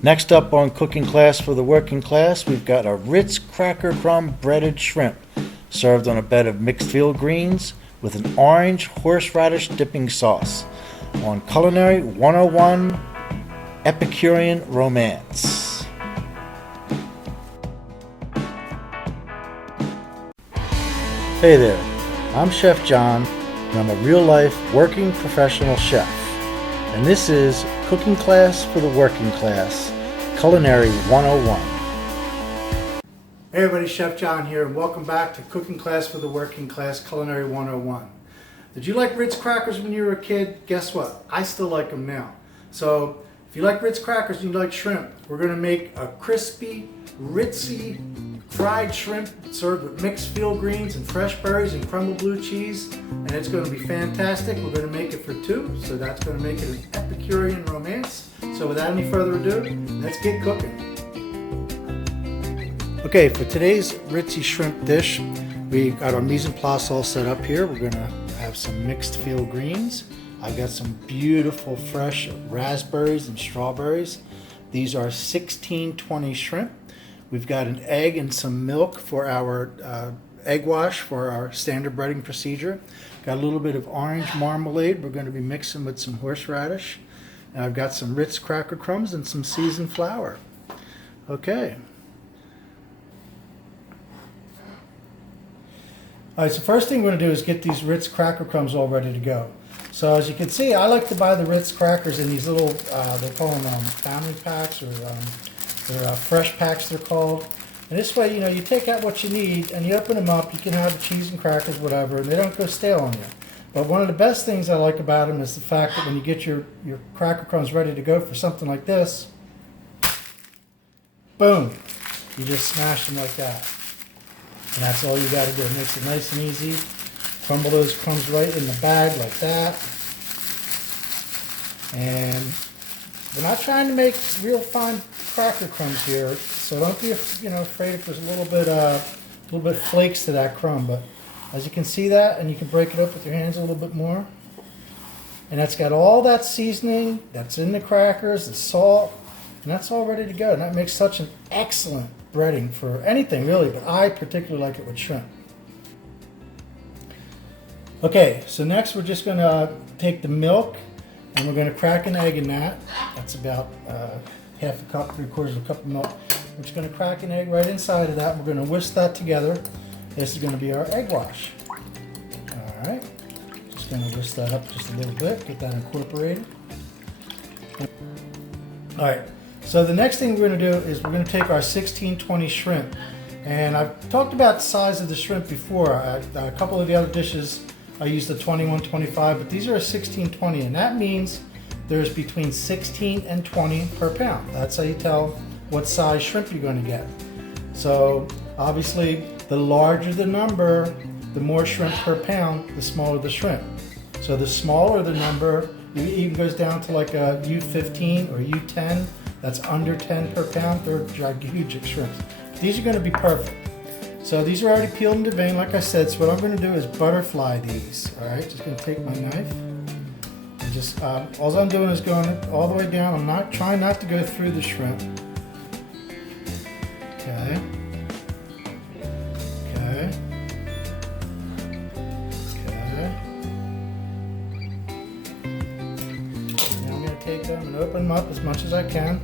Next up on cooking class for the working class, we've got a Ritz cracker crumb breaded shrimp served on a bed of mixed field greens with an orange horseradish dipping sauce on Culinary 101 Epicurean Romance. Hey there, I'm Chef John, and I'm a real-life working professional chef. And this is Cooking Class for the Working Class, Culinary 101. Hey everybody, Chef John here, and welcome back to Cooking Class for the Working Class, Culinary 101. Did you like Ritz crackers when you were a kid? Guess what? I still like them now. So, if you like Ritz crackers and you like shrimp, we're going to make a crispy, Ritzy, fried shrimp served with mixed field greens and fresh berries and crumble blue cheese, and it's going to be fantastic. We're going to make it for two, so that's going to make it an Epicurean romance. So without any further ado, let's get cooking. Okay, for today's Ritzy shrimp dish, we got our mise en place all set up here. We're going to have some mixed field greens. I've got some beautiful fresh raspberries and strawberries. These are 1620 shrimp. We've got an egg and some milk for our egg wash for our standard breading procedure. Got a little bit of orange marmalade we're going to be mixing with some horseradish. And I've got some Ritz cracker crumbs and some seasoned flour. Okay. All right, so first thing we're going to do is get these Ritz cracker crumbs all ready to go. So as you can see, I like to buy the Ritz crackers in these little, they call them family packs, or they're fresh packs they're called. And this way, you know, you take out what you need and you open them up. You can have the cheese and crackers, whatever, and they don't go stale on you. But one of the best things I like about them is the fact that when you get your cracker crumbs ready to go for something like this, boom, you just smash them like that. And that's all you got to do. It makes it nice and easy. Crumble those crumbs right in the bag like that. And we're not trying to make real fine cracker crumbs here, so don't be afraid if there's a little bit flakes to that crumb. But as you can see that, and you can break it up with your hands a little bit more. And that's got all that seasoning that's in the crackers, the salt, and that's all ready to go. And that makes such an excellent breading for anything really, but I particularly like it with shrimp. Okay, so next we're just going to take the milk and we're going to crack an egg in that. That's about half a cup, 3/4 of a cup of milk. We're just going to crack an egg right inside of that. We're going to whisk that together. This is going to be our egg wash. All right, just going to whisk that up just a little bit, get that incorporated. All right, so the next thing we're going to do is we're going to take our 1620 shrimp. And I've talked about the size of the shrimp before. A couple of the other dishes I used the 2125, but these are a 1620, and that means there's between 16 and 20 per pound. That's how you tell what size shrimp you're going to get. So obviously, the larger the number, the more shrimp per pound, the smaller the shrimp. So the smaller the number, it even goes down to like a U15 or U10. That's under 10 per pound. They're gigantic shrimps. These are going to be perfect. So these are already peeled into vein, like I said. So what I'm going to do is butterfly these. All right, just going to take my knife and just all I'm doing is going all the way down. I'm not trying not to go through the shrimp. Okay. Okay. Okay. Now I'm going to take them and open them up as much as I can.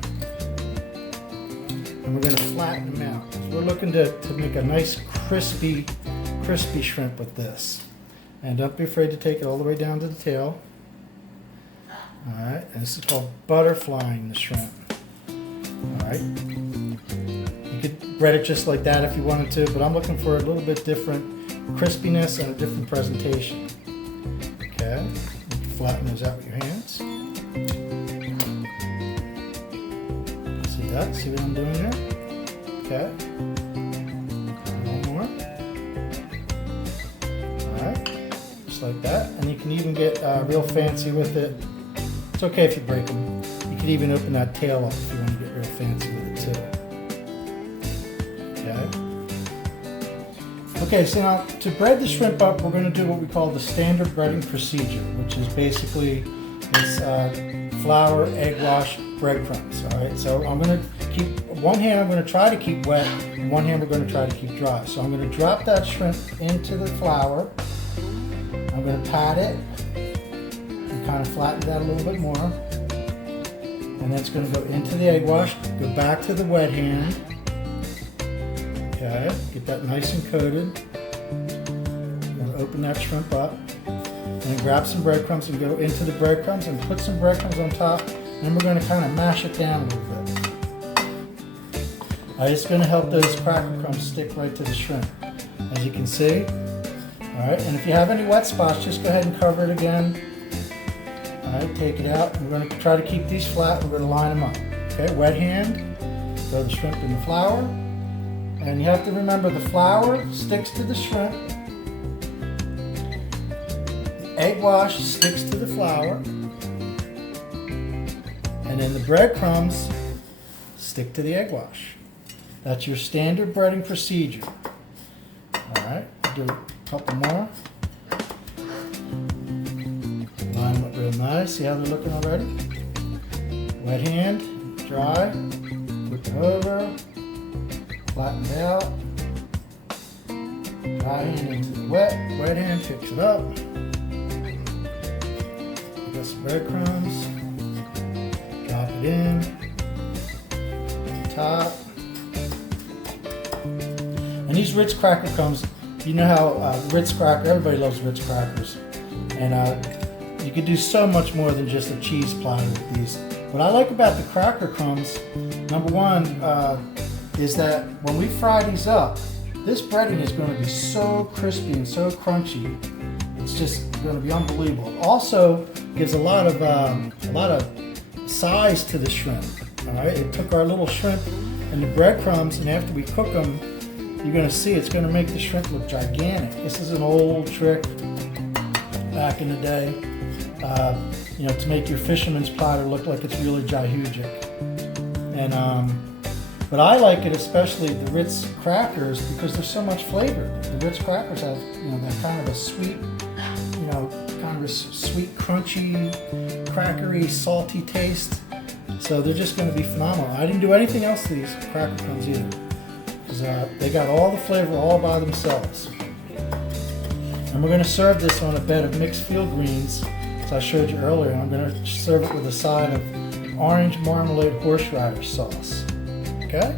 And we're going to flatten them out. So we're looking to make a nice crispy shrimp with this. And don't be afraid to take it all the way down to the tail. Alright, and this is called butterflying the shrimp. Alright. You could bread it just like that if you wanted to, but I'm looking for a little bit different crispiness and a different presentation. Okay, you can flatten those out with your hands. That. See what I'm doing there? Okay. One more. Alright. Just like that. And you can even get real fancy with it. It's okay if you break them. You can even open that tail up if you want to get real fancy with it too. Okay. Okay, so now to bread the shrimp up, we're going to do what we call the standard breading procedure, which is basically is flour, egg wash, breadcrumbs. All right, so I'm going to keep one hand. I'm going to try to keep wet, and one hand we're going to try to keep dry. So I'm going to drop that shrimp into the flour. I'm going to pat it and kind of flatten that a little bit more, and then it's going to go into the egg wash. Go back to the wet hand. Okay, get that nice and coated. I'm going to open that shrimp up. And grab some breadcrumbs and go into the breadcrumbs and put some breadcrumbs on top. And then we're going to kind of mash it down a little bit. It's going to help those cracker crumbs stick right to the shrimp, as you can see. All right, and if you have any wet spots, just go ahead and cover it again. All right, take it out. We're going to try to keep these flat. We're going to line them up. Okay, wet hand, throw the shrimp in the flour. And you have to remember the flour sticks to the shrimp. Egg wash sticks to the flour, and then the breadcrumbs stick to the egg wash. That's your standard breading procedure. All right, do a couple more. Line them up real nice. See how they're looking already? Wet hand, dry, flip them over, flatten it out. Dry hand into the wet hand picks it up. Some breadcrumbs, drop it in, top. And these Ritz cracker crumbs, you know how Ritz cracker, everybody loves Ritz crackers. And you could do so much more than just a cheese platter with these. What I like about the cracker crumbs, number one, is that when we fry these up, this breading is going to be so crispy and so crunchy. It's just going to be unbelievable. It also gives a lot of size to the shrimp. All right, it took our little shrimp and the breadcrumbs, and after we cook them, you're going to see it's going to make the shrimp look gigantic. This is an old trick back in the day, to make your fisherman's platter look like it's really gigantic. And but I like it, especially the Ritz crackers, because there's so much flavor. The Ritz crackers have that kind of a sweet, sweet, crunchy, crackery, salty taste. So they're just going to be phenomenal. I didn't do anything else to these cracker crumbs either, because they got all the flavor all by themselves. And we're going to serve this on a bed of mixed field greens, as I showed you earlier. And I'm going to serve it with a side of orange marmalade horseradish sauce. Okay?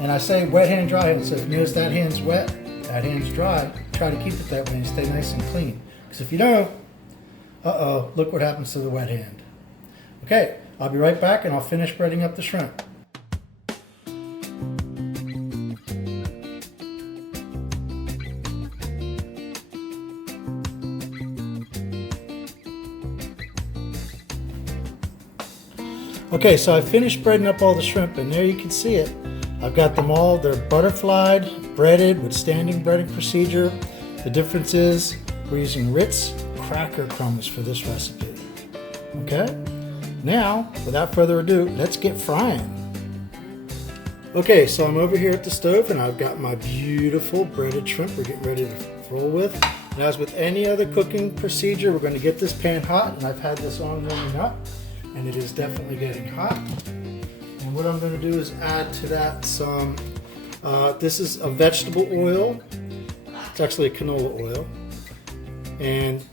And I say wet hand, dry hand. So if you notice that hand's wet, that hand's dry, try to keep it that way and stay nice and clean. Because if you don't, look what happens to the wet hand. Okay, I'll be right back and I'll finish breading up the shrimp. Okay, so I finished breading up all the shrimp, and there you can see it. I've got them all, they're butterflied, breaded with standing breading procedure. The difference is we're using Ritz cracker crumbs for this recipe. Okay, now without further ado, let's get frying. Okay, so I'm over here at the stove and I've got my beautiful breaded shrimp we're getting ready to roll with. And as with any other cooking procedure, we're going to get this pan hot, and I've had this on warming up, and it is definitely getting hot. And what I'm going to do is add to that some, this is a vegetable oil. It's actually a canola oil. And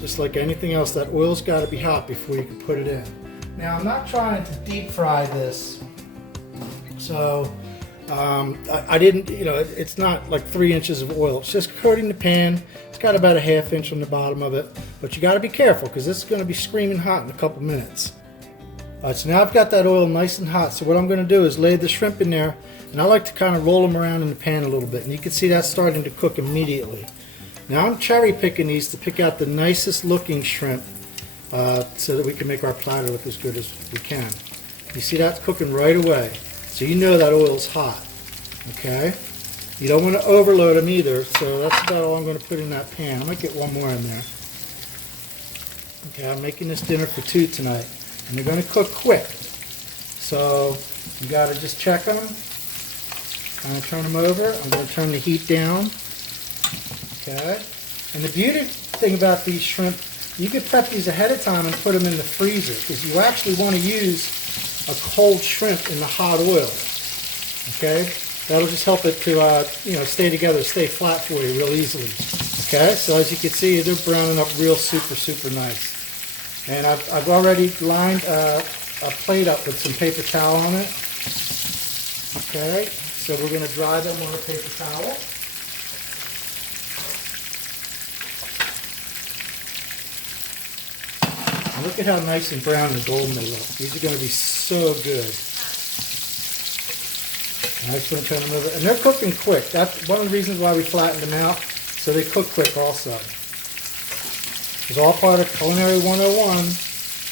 just like anything else, that oil's got to be hot before you can put it in. Now, I'm not trying to deep fry this, so I didn't, it's not like 3 inches of oil. It's just coating the pan. It's got about a ½ inch on the bottom of it, but you got to be careful because this is going to be screaming hot in a couple minutes. All right, so now I've got that oil nice and hot. So what I'm going to do is lay the shrimp in there, and I like to kind of roll them around in the pan a little bit, and you can see that's starting to cook immediately. Now I'm cherry picking these to pick out the nicest looking shrimp so that we can make our platter look as good as we can. You see that's cooking right away, so you know that oil's hot. Okay, you don't want to overload them either, so that's about all I'm going to put in that pan. I might get one more in there. Okay, I'm making this dinner for 2 tonight, and they're going to cook quick, so you got to just check them. I'm going to turn them over. I'm going to turn the heat down. Okay, and the beauty thing about these shrimp, you could prep these ahead of time and put them in the freezer because you actually want to use a cold shrimp in the hot oil. Okay, that'll just help it to stay together, stay flat for you real easily. Okay, so as you can see, they're browning up real super nice. And I've already lined a plate up with some paper towel on it. Okay, so we're going to dry them on a paper towel. And look at how nice and brown and golden they look. These are going to be so good. And I'm just going to turn them over. And they're cooking quick. That's one of the reasons why we flattened them out, so they cook quick also. It's all part of Culinary 101,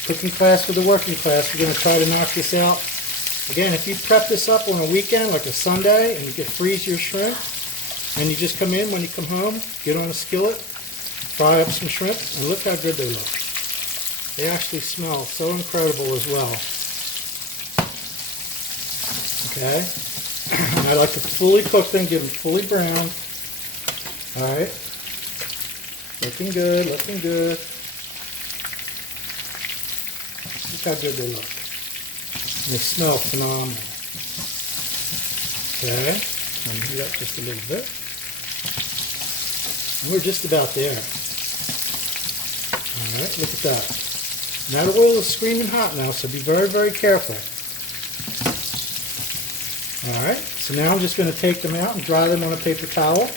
cooking class for the working class. We're going to try to knock this out. Again, if you prep this up on a weekend, like a Sunday, and you can freeze your shrimp, and you just come in when you come home, get on a skillet, fry up some shrimp, and look how good they look. They actually smell so incredible as well. Okay, and I like to fully cook them, get them fully browned. All right, looking good, looking good. Look how good they look. And they smell phenomenal. Okay, I'm heat up just a little bit. And we're just about there. All right, look at that. Now the oil is screaming hot now, so be very careful. All right, so now I'm just going to take them out and dry them on a paper towel.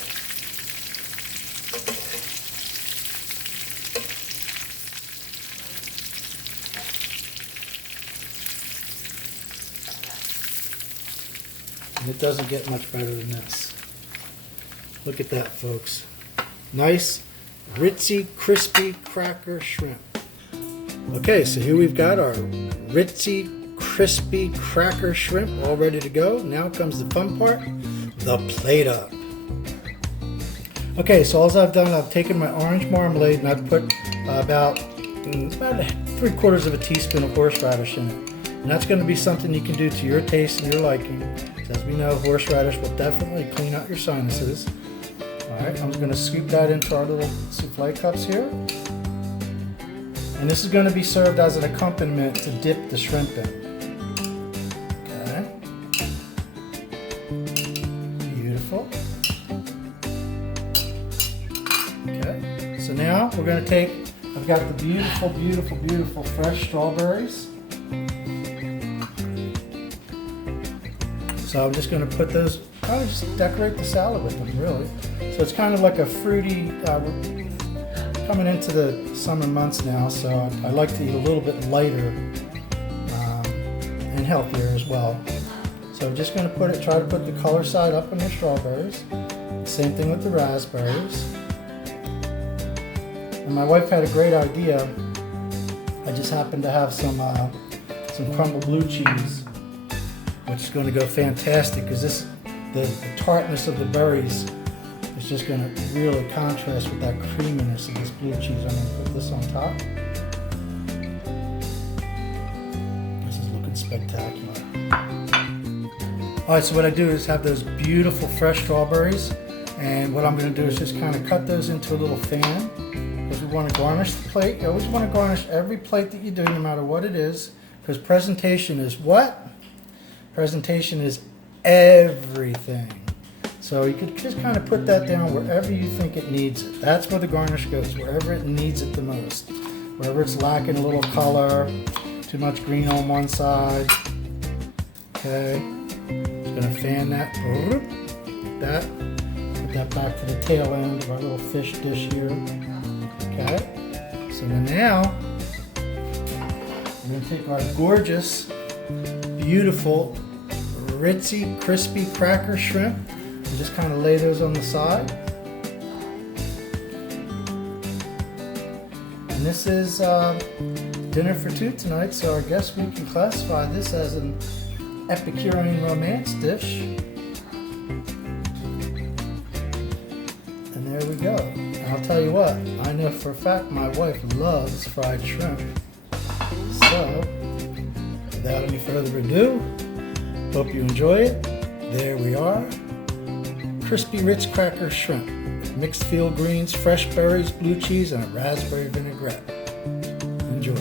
And it doesn't get much better than this. Look at that, folks. Nice, Ritzy, crispy cracker shrimp. Okay, so here we've got our Ritzy, crispy cracker shrimp all ready to go. Now comes the fun part, the plate up. Okay, so all I've done, I've taken my orange marmalade and I've put about 3/4 of a teaspoon of horseradish in it. And that's going to be something you can do to your taste and your liking. So as we know, horseradish will definitely clean out your sinuses. All right, I'm going to scoop that into our little souffle cups here. And this is going to be served as an accompaniment to dip the shrimp in. Okay. Beautiful. Okay. So now we're going to take, I've got the beautiful fresh strawberries. So I'm just going to put those, I'll just decorate the salad with them really. So it's kind of like a fruity, coming into the summer months now, so I like to eat a little bit lighter and healthier as well. So I'm just going to try to put the color side up on the strawberries. Same thing with the raspberries. And my wife had a great idea. I just happened to have some crumbled blue cheese, which is going to go fantastic because the tartness of the berries is just going to really contrast with that creaminess of this blue cheese. I'm going to put this on top. This is looking spectacular. All right, so what I do is have those beautiful fresh strawberries, and what I'm going to do is just kind of cut those into a little fan because we want to garnish the plate. You always want to garnish every plate that you do, no matter what it is, because presentation is what? Presentation is everything. So you could just kind of put that down wherever you think it needs it. That's where the garnish goes, wherever it needs it the most. Wherever it's lacking a little color, too much green on one side. Okay, just gonna fan that, like that. Put that back to the tail end of our little fish dish here. Okay, so then now, we're gonna take our gorgeous, beautiful, Ritzy, crispy cracker shrimp. Just kind of lay those on the side. And this is dinner for two tonight, so I guess we can classify this as an Epicurean romance dish. And there we go. And I'll tell you what, I know for a fact my wife loves fried shrimp. So, without any further ado, hope you enjoy it. There we are. Crispy Ritz cracker shrimp, mixed field greens, fresh berries, blue cheese, and a raspberry vinaigrette. Enjoy.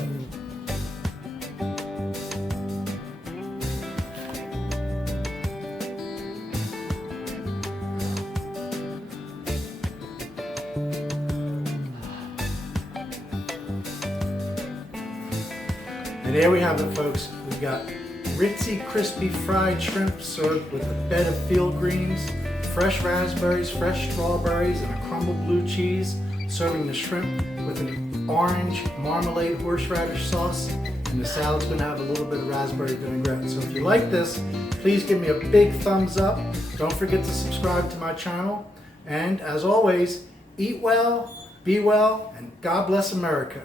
And there we have it, folks. We've got Ritzy crispy fried shrimp served with a bed of field greens, fresh raspberries, fresh strawberries, and a crumbled blue cheese, serving the shrimp with an orange marmalade horseradish sauce, and the salad's going to have a little bit of raspberry vinaigrette. So if you like this, please give me a big thumbs up. Don't forget to subscribe to my channel. And as always, eat well, be well, and God bless America.